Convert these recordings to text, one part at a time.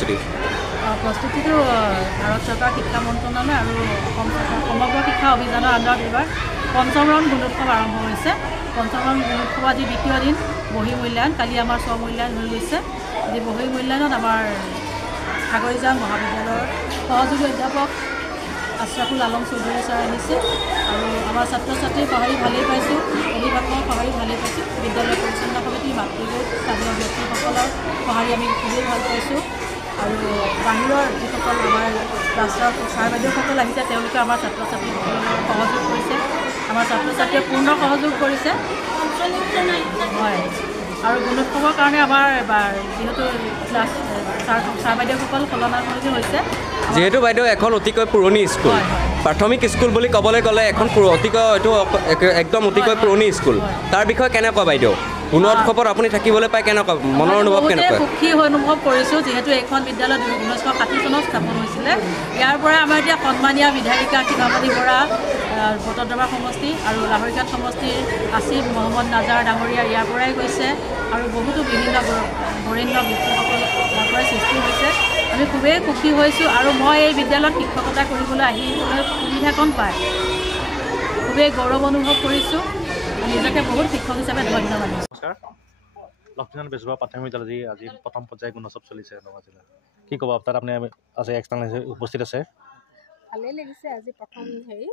প্ৰস্তুতি? প্ৰস্তুতিটো ভাৰত চৰকাৰ শিক্ষা মন্ত্ৰণালয় আৰু অসম চৰকাৰ সমগ্ৰ শিক্ষা অভিযানৰ আণ্ডাৰত এইবাৰ পঞ্চম ৰাউণ্ড গুণোৎসৱ আৰম্ভ হৈছে। পঞ্চম ৰাউণ্ড গুণোৎসৱ আজি দ্বিতীয় দিন বহী মূল্যায়ন। কালি আমাৰ স্বমূল্যায়ন হৈ গৈছে। আজি বহী মূল্যায়নত আমাৰ সাগৰীজান মহাবিদ্যালয়ৰ সহযোগী অধ্যাপক আশ্ৰাফুল আলম চৌধুৰী ছাৰ আহিছে আৰু আমাৰ ছাত্ৰ ছাত্ৰী সঁহাৰি ভালেই পাইছোঁ, অভিভাৱকৰ সঁহাৰি ভালেই পাইছোঁ। বিদ্যালয় পৰিচালনা সমিতি, মাতৃগোট, স্থানীয় ব্যক্তিসকলৰ সঁহাৰি আমি খুবেই ভাল পাইছোঁ আৰু বাহিৰৰ যিসকল আমাৰ ৰাষ্ট্ৰৰ ছাৰ বাইদেউসকল আহিছে তেওঁলোকে আমাৰ ছাত্ৰ ছাত্ৰীসকলৰ সহযোগ কৰিছে। আমাৰ ছাত্ৰ ছাত্ৰীয়ে পূৰ্ণ সহযোগ কৰিছে। হয় আৰু গুণোৎসৱৰ কাৰণে আমাৰ যিহেতু ক্লাছ ছাৰ বাইদেউসকল সলনা সলনি হৈছে। যিহেতু বাইদেউ এখন অতিকৈ পুৰণি স্কুল, প্ৰাথমিক স্কুল বুলি ক'বলৈ গ'লে এখন অতিকৈ এইটো একদম অতিকৈ পুৰণি স্কুল, তাৰ বিষয়ে কেনেকুৱা বাইদেউ? গুণোৎসৱত আপুনি থাকিবলৈ পাই কেনেকুৱা, মনৰ অনুভৱ কেনেকুৱা? সুখী অনুভৱ কৰিছোঁ, যিহেতু এইখন বিদ্যালয় 1960 চনত স্থাপন হৈছিলে। ইয়াৰ পৰা আমাৰ এতিয়া সন্মানীয় বিধায়িকা সীমামণি বৰা বটদ্ৰৱা সমষ্টি আৰু লাহৰীঘাট সমষ্টিৰ আসিফ মহম্মদ নাজাৰ ডাঙৰীয়া ইয়াৰ পৰাই গৈছে আৰু বহুতো বিভিন্ন বৰেণ্য ব্যক্তিসকল ইয়াৰ পৰাই সৃষ্টি হৈছে। আমি খুবেই সুখী হৈছোঁ আৰু মই এই বিদ্যালয়ত শিক্ষকতা কৰিবলৈ আহিবলৈ সুবিধাকণ পাই খুবেই গৌৰৱ অনুভৱ কৰিছোঁ। নিজকে বহুত শিক্ষক হিচাপে ধন্য মানিছোঁ। নমস্কাৰ। লক্ষ্মীনাথ বেজবৰুৱা প্ৰাথমিক বিদ্যালয় আজি প্ৰথম পৰ্যায় গুণোৎসৱ চলিছে নগাঁও জিলাত। কি ক'ব, তাত আপুনি আজি এক্সটাৰ্নেল উপস্থিত আছে? ভালেই লাগিছে। আজি প্ৰথম হয়,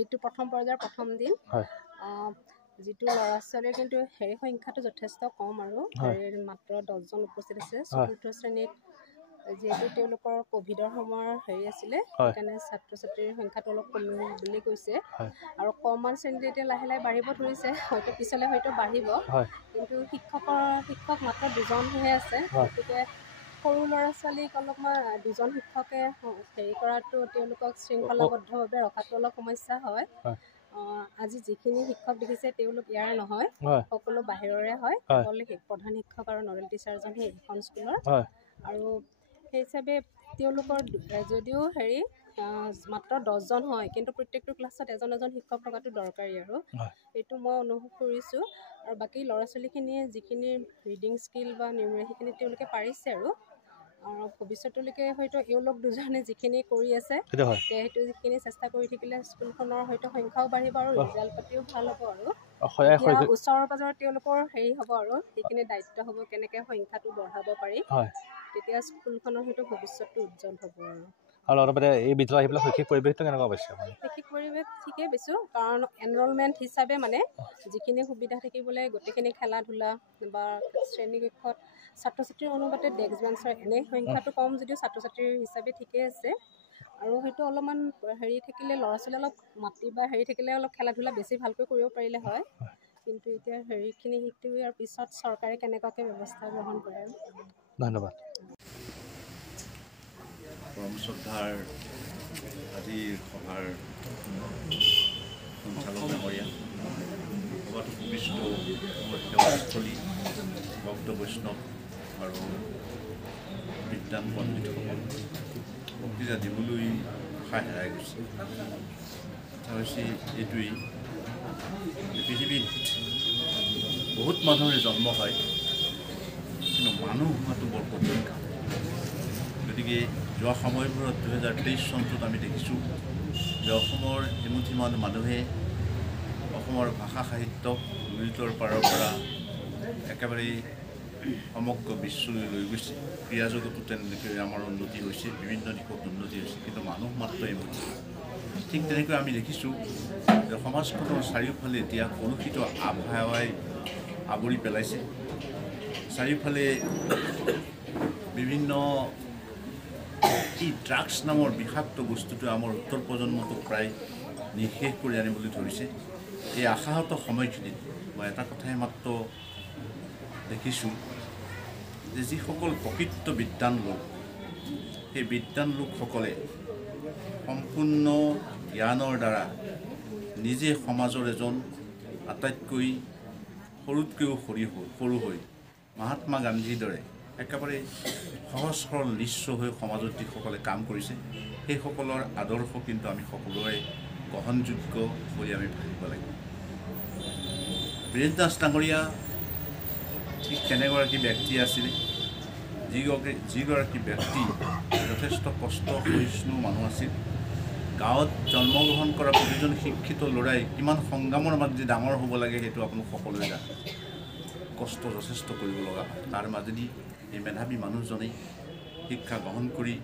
এইটো প্ৰথম পৰ্যায়ৰ প্ৰথম দিন। হয়, যিটো ল'ৰা ছোৱালীৰ কিন্তু সংখ্যাটো যথেষ্ট কম আৰু মাত্ৰ 10জন উপস্থিত আছে। চতুৰ্থ শ্ৰেণীত যিহেতু তেওঁলোকৰ ক'ভিডৰ সময়ৰ আছিলে, সেইকাৰণে ছাত্ৰ ছাত্ৰীৰ সংখ্যাটো অলপ কমিব বুলি কৈছে আৰু কমন শ্ৰেণীত এতিয়া লাহে লাহে বাঢ়িব ধৰিছে। হয়তো পিছলৈ হয়তো বাঢ়িব, কিন্তু শিক্ষক মাত্ৰ 2জনহে আছে। গতিকে সৰু ল'ৰা ছোৱালীক অলপমান 2জন শিক্ষকে কৰাটো তেওঁলোকক শৃংখলাবদ্ধভাৱে ৰখাটো অলপ সমস্যা হয়। আজি যিখিনি শিক্ষক দেখিছে তেওঁলোক ইয়াৰ নহয়, সকলো বাহিৰৰে হয়। অকল প্ৰধান শিক্ষক আৰু নডেল টিচাৰজনহে এইখন স্কুলৰ আৰু সেই হিচাপে তেওঁলোকৰ যদিও মাত্ৰ 10জন হয়, কিন্তু প্ৰত্যেকটো ক্লাছত এজন এজন শিক্ষক থকাটো দৰকাৰী আৰু এইটো মই অনুভৱ কৰিছোঁ। আৰু বাকী ল'ৰা ছোৱালীখিনিয়ে যিখিনি ৰিডিং স্কিল বা নিউমেৰি সেইখিনি তেওঁলোকে পাৰিছে আৰু ভৱিষ্যতলৈকে হয়তো এওঁলোক দুজনে যিখিনি কৰি আছে সেইটো যিখিনি চেষ্টা কৰি থাকিলে স্কুলখনৰ হয়তো সংখ্যাও বাঢ়িব আৰু ৰিজাল্ট পাতিও ভাল হ'ব আৰু ওচৰৰ পাজৰৰ তেওঁলোকৰ হ'ব আৰু সেইখিনি দায়িত্ব হ'ব কেনেকৈ সংখ্যাটো বঢ়াব পাৰি। তেতিয়া স্কুলখনৰ হয়তো ভৱিষ্যতটো উজ্জ্বল হ'ব আৰু লগতে এই বিদ্যালয় আহি পেলাই শৈক্ষিক পৰিৱেশটো কেনেকুৱা পাইছে? শৈক্ষিক পৰিৱেশ ঠিকেই পাইছোঁ, কাৰণ এনৰলমেণ্ট হিচাপে যিখিনি সুবিধা থাকিবলৈ গোটেইখিনি খেলা ধূলা বা শ্ৰেণীকক্ষত ছাত্ৰ ছাত্ৰীৰ অনুপাতে ডেস্ক বেঞ্চৰ এনেই সংখ্যাটো কম যদিও ছাত্ৰ ছাত্ৰীৰ হিচাপে ঠিকেই আছে আৰু হয়তো অলপমান থাকিলে ল'ৰা ছোৱালী অলপ মাতি বা থাকিলে অলপ খেলা ধূলা বেছি ভালকৈ কৰিব পাৰিলে হয়। কিন্তু এতিয়া খিনি শিকটো ইয়াৰ পিছত চৰকাৰে কেনেকুৱাকৈ ব্যৱস্থা গ্ৰহণ কৰে আৰু। ধন্যবাদ। পৰম শ্ৰদ্ধাৰ আজিৰ সভাৰ সঞ্চালক ডাঙৰীয়া, সভাটো উপবিষ্ট মোৰ সেৱাস্থলী ভক্ত বৈষ্ণৱ আৰু বিদ্যান পণ্ডিতসকল বক্তৃতা দিবলৈ আশা হেৰাই গৈছে। কথা হৈছে এইটোৱেই, পৃথিৱীত বহুত মানুহৰে জন্ম হয়, কিন্তু মানুহ হোৱাটো বৰ কঠিন কাম। গতিকে যোৱা সময়বোৰত 2023 চনটোত আমি দেখিছোঁ যে অসমৰ এমুঠিমান মানুহে অসমৰ ভাষা সাহিত্যক লুইতৰ পাৰৰ পৰা একেবাৰে সমগ্ৰ বিশ্বলৈ লৈ গৈছে। ক্ৰীড়া জগতো তেনেকৈ আমাৰ উন্নতি হৈছে, বিভিন্ন দিশত উন্নতি হৈছে, কিন্তু মানুহ মাত্ৰ এমুঠি। ঠিক তেনেকৈ আমি দেখিছোঁ যে সমাজখনৰ চাৰিওফালে এতিয়া কলুষিত আবহাৱাই আৱৰি পেলাইছে। চাৰিওফালে বিভিন্ন ড্ৰাগছ নামৰ বিষাক্ত বস্তুটোৱে আমাৰ উত্তৰ প্ৰজন্মটোক প্ৰায় নিঃশেষ কৰি আনিবলৈ ধৰিছে। এই আশাহত সময়খিনিত মই এটা কথাই মাত্ৰ দেখিছোঁ যে যিসকল প্ৰকৃত বিদ্বান লোক, সেই বিদ্বান লোকসকলে সম্পূৰ্ণ জ্ঞানৰ দ্বাৰা নিজে সমাজৰ এজন আটাইতকৈ সৰুতকৈও সৰু হৈ মহাত্মা গান্ধীৰ দৰে একেবাৰে সহজ সৰল নিঃস্ব হৈ সমাজত যিসকলে কাম কৰিছে, সেইসকলৰ আদৰ্শ কিন্তু আমি সকলোৰে গ্ৰহণযোগ্য বুলি আমি ভাবিব লাগিব। বীৰেন্দ্ৰ দাস ডাঙৰীয়া ঠিক তেনেগৰাকী ব্যক্তি আছিলে যিগৰাকী ব্যক্তি যথেষ্ট কষ্ট সহিষ্ণু মানুহ আছিল। গাঁৱত জন্মগ্ৰহণ কৰা প্ৰতিজন শিক্ষিত ল'ৰাই কিমান সংগ্ৰামৰ মাজেদি ডাঙৰ হ'ব লাগে সেইটো আপোনালোক সকলোৱে জানে। কষ্ট যথেষ্ট কৰিব লগা হয়। তাৰ মাজেদি এই মেধাৱী মানুহজনেই শিক্ষা গ্ৰহণ কৰি